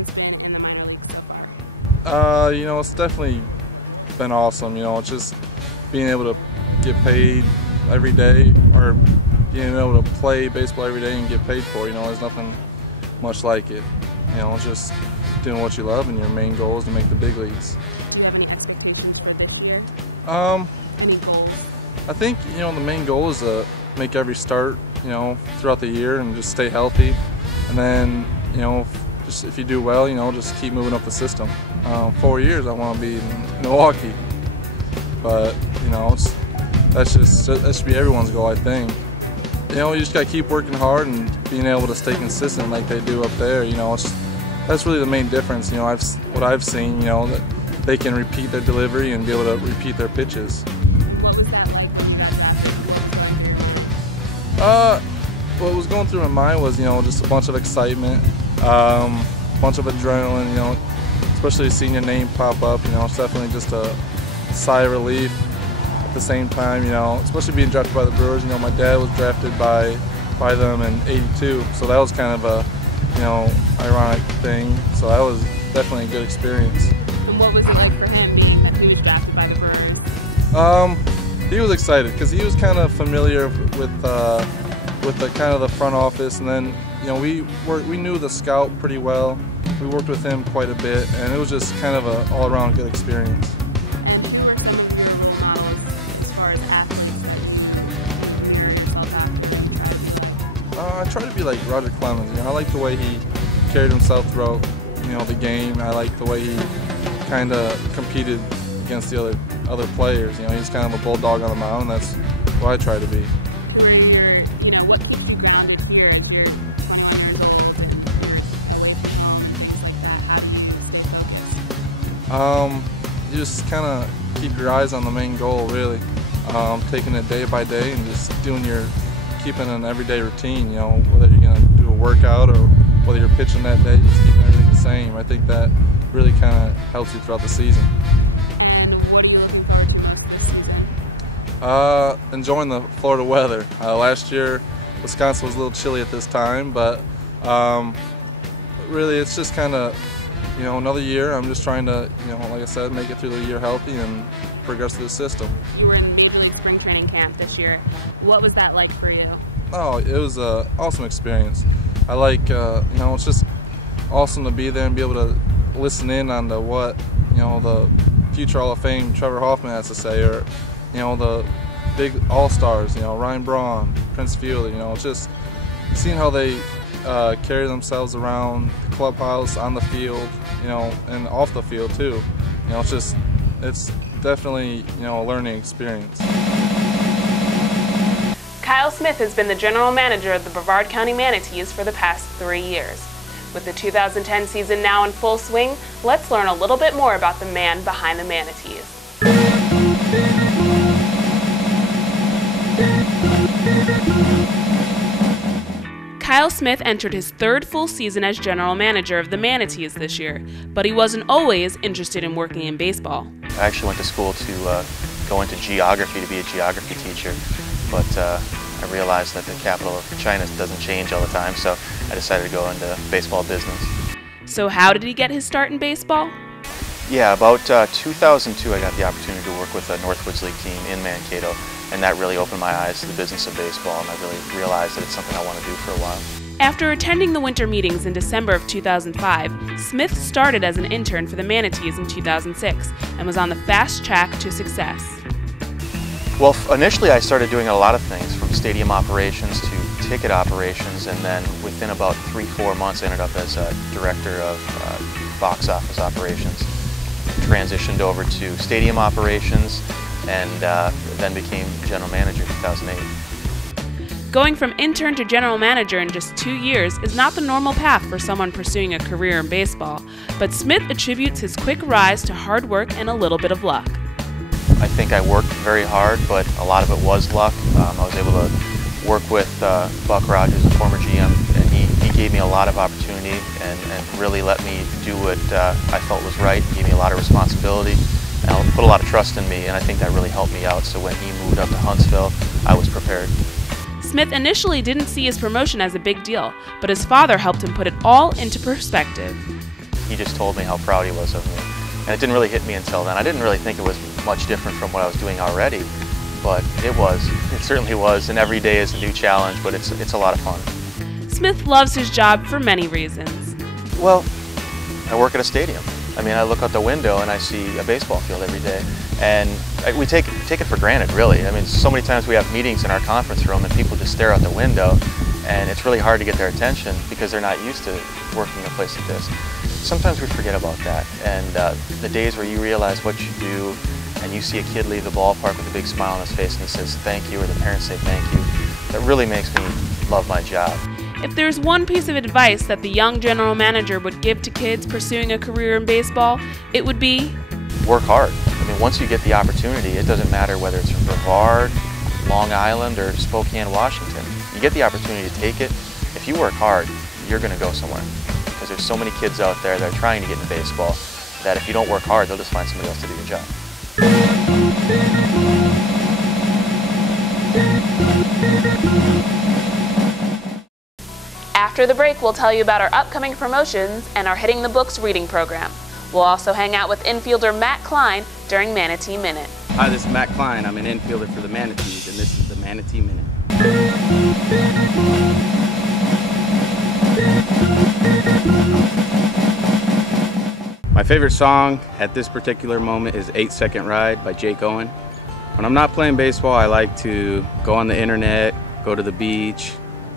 experience been in the minor leagues so far? You know, it's definitely been awesome. You know, it's just being able to get paid every day, or being able to play baseball every day and get paid for. You know, there's nothing much like it. You know, it's just doing what you love, and your main goal is to make the big leagues. Do you have any expectations for this year? Any goals? I think, you know, the main goal is to make every start, you know, throughout the year and just stay healthy. And then, you know, just if you do well, you know, just keep moving up the system. 4 years I want to be in Milwaukee. But, you know, that should be everyone's goal, I think. You know, you just got to keep working hard and being able to stay consistent like they do up there. You know, that's really the main difference. You know, what I've seen, you know, that they can repeat their delivery and be able to repeat their pitches. What was that like when you got back? What was going through my mind was, you know, just a bunch of excitement, a bunch of adrenaline, you know, especially seeing your name pop up. You know, it's definitely just a sigh of relief. At the same time, you know, especially being drafted by the Brewers. You know, my dad was drafted by them in '82, so that was kind of a, you know, ironic thing. So that was definitely a good experience. And what was it like for him being that he was drafted by the Brewers? He was excited because he was kind of familiar with the kind of the front office, and then, you know, we knew the scout pretty well. We worked with him quite a bit, and it was just kind of an all-around good experience. And who are some of your role models as far as athletes that I try to be like Roger Clemens. You know, I like the way he carried himself throughout, you know, the game. I like the way he kind of competed against the other players. You know, he's kind of a bulldog on the mound, and that's what I try to be. where you're, you know, what keeps you grounded here as you're 21 years old? You just kind of keep your eyes on the main goal, really. Taking it day by day and just keeping an everyday routine, you know, whether you're going to do a workout or whether you're pitching that day, just keeping everything the same. I think that really kind of helps you throughout the season. And what are you looking forward to most this season? Enjoying the Florida weather. Last year, Wisconsin was a little chilly at this time, but really it's just kind of, you know, another year. I'm just trying to, you know, like I said, make it through the year healthy and progress through the system. You were in Major League Spring Training Camp this year. What was that like for you? Oh, it was an awesome experience. I like, you know, it's just awesome to be there and be able to listen in on what, you know, the future Hall of Fame Trevor Hoffman has to say, or, you know, the big all-stars, you know, Ryan Braun, Prince Fielder. You know, just seeing how they carry themselves around the clubhouse, on the field, you know, and off the field too. You know, it's definitely, you know, a learning experience. Kyle Smith has been the general manager of the Brevard County Manatees for the past 3 years. With the 2010 season now in full swing, let's learn a little bit more about the man behind the Manatees. Kyle Smith entered his third full season as general manager of the Manatees this year, but he wasn't always interested in working in baseball. I actually went to school to go into geography, to be a geography teacher, but I realized that the capital of China doesn't change all the time, so I decided to go into baseball business. So how did he get his start in baseball? Yeah, about 2002 I got the opportunity to work with a Northwoods League team in Mankato, and that really opened my eyes to the business of baseball, and I really realized that it's something I want to do for a while. After attending the winter meetings in December of 2005, Smith started as an intern for the Manatees in 2006 and was on the fast track to success. Well, initially I started doing a lot of things, from stadium operations to ticket operations, and then within about 3-4 months I ended up as a director of box office operations. Transitioned over to stadium operations, and then became general manager in 2008. Going from intern to general manager in just 2 years is not the normal path for someone pursuing a career in baseball, but Smith attributes his quick rise to hard work and a little bit of luck. I think I worked very hard, but a lot of it was luck. I was able to work with Buck Rogers, a former GM, and he gave me a lot of opportunity and really let me do what I felt was right. He gave me a lot of responsibility and put a lot of trust in me, and I think that really helped me out. So when he moved up to Huntsville, I was prepared. Smith initially didn't see his promotion as a big deal, but his father helped him put it all into perspective. he just told me how proud he was of me. And it didn't really hit me until then. I didn't really think it was much different from what I was doing already, but it was. It certainly was, and every day is a new challenge, but it's a lot of fun. Smith loves his job for many reasons. Well, I work at a stadium. I mean, I look out the window and I see a baseball field every day, and we take it for granted, really. I mean, so many times we have meetings in our conference room and people just stare out the window, and it's really hard to get their attention because they're not used to working in a place like this. Sometimes we forget about that, and the days where you realize what you do and you see a kid leave the ballpark with a big smile on his face and he says thank you, or the parents say thank you, that really makes me love my job. If there's one piece of advice that the young general manager would give to kids pursuing a career in baseball, it would be work hard. I mean, once you get the opportunity, it doesn't matter whether it's from Brevard, Long Island, or Spokane, Washington. You get the opportunity to take it. If you work hard, you're going to go somewhere. Because there's so many kids out there that are trying to get into baseball that if you don't work hard, they'll just find somebody else to do your job. After the break, we'll tell you about our upcoming promotions and our Hitting the Books reading program. We'll also hang out with infielder Matt Klein during Manatee Minute. Hi, this is Matt Klein. I'm an infielder for the Manatees, and this is the Manatee Minute. My favorite song at this particular moment is 8 Second Ride by Jake Owen. When I'm not playing baseball, I like to go on the internet, go to the beach,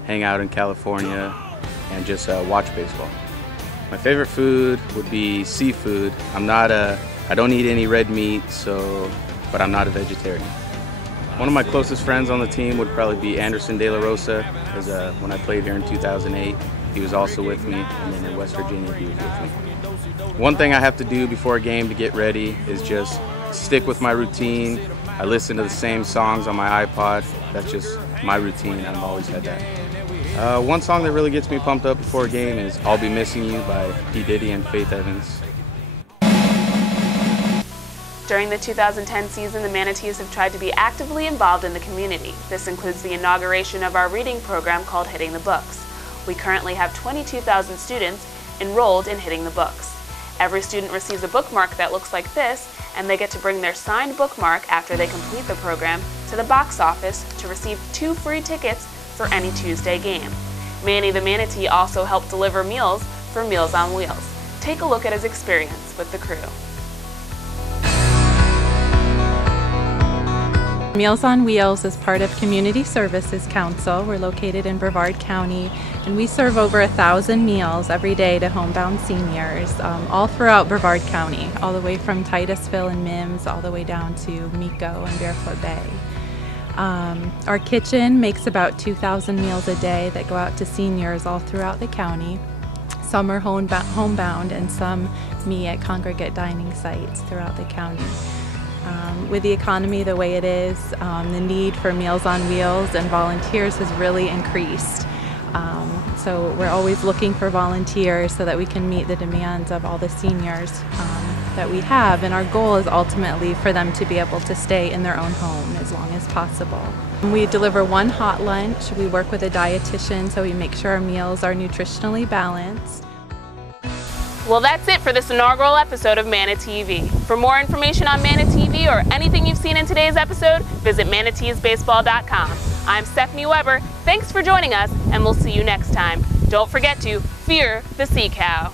hang out in California, and just watch baseball. My favorite food would be seafood. I don't eat any red meat, but I'm not a vegetarian. One of my closest friends on the team would probably be Anderson De La Rosa, because when I played here in 2008, he was also with me, and then in West Virginia, he was with me. One thing I have to do before a game to get ready is just stick with my routine. I listen to the same songs on my iPod. That's just my routine. I've always had that. One song that really gets me pumped up before a game is I'll Be Missing You by P. Diddy and Faith Evans. During the 2010 season, the Manatees have tried to be actively involved in the community. This includes the inauguration of our reading program called Hitting the Books. We currently have 22,000 students enrolled in Hitting the Books. Every student receives a bookmark that looks like this, and they get to bring their signed bookmark after they complete the program to the box office to receive 2 free tickets for any Tuesday game. Manny the Manatee also helped deliver meals for Meals on Wheels. Take a look at his experience with the crew. Meals on Wheels is part of Community Services Council. We're located in Brevard County, and we serve over 1,000 meals every day to homebound seniors all throughout Brevard County, all the way from Titusville and Mims all the way down to Mico and Barefoot Bay. Our kitchen makes about 2,000 meals a day that go out to seniors all throughout the county. Some are homebound and some meet at congregate dining sites throughout the county. With the economy the way it is, the need for Meals on Wheels and volunteers has really increased. So we're always looking for volunteers so that we can meet the demands of all the seniors that we have, and our goal is ultimately for them to be able to stay in their own home as long as possible. We deliver one hot lunch. We work with a dietitian so we make sure our meals are nutritionally balanced. Well, that's it for this inaugural episode of ManateeV. For more information on ManateeV or anything you've seen in today's episode, visit manateesbaseball.com. I'm Stephanie Weber. Thanks for joining us, and we'll see you next time. Don't forget to fear the sea cow.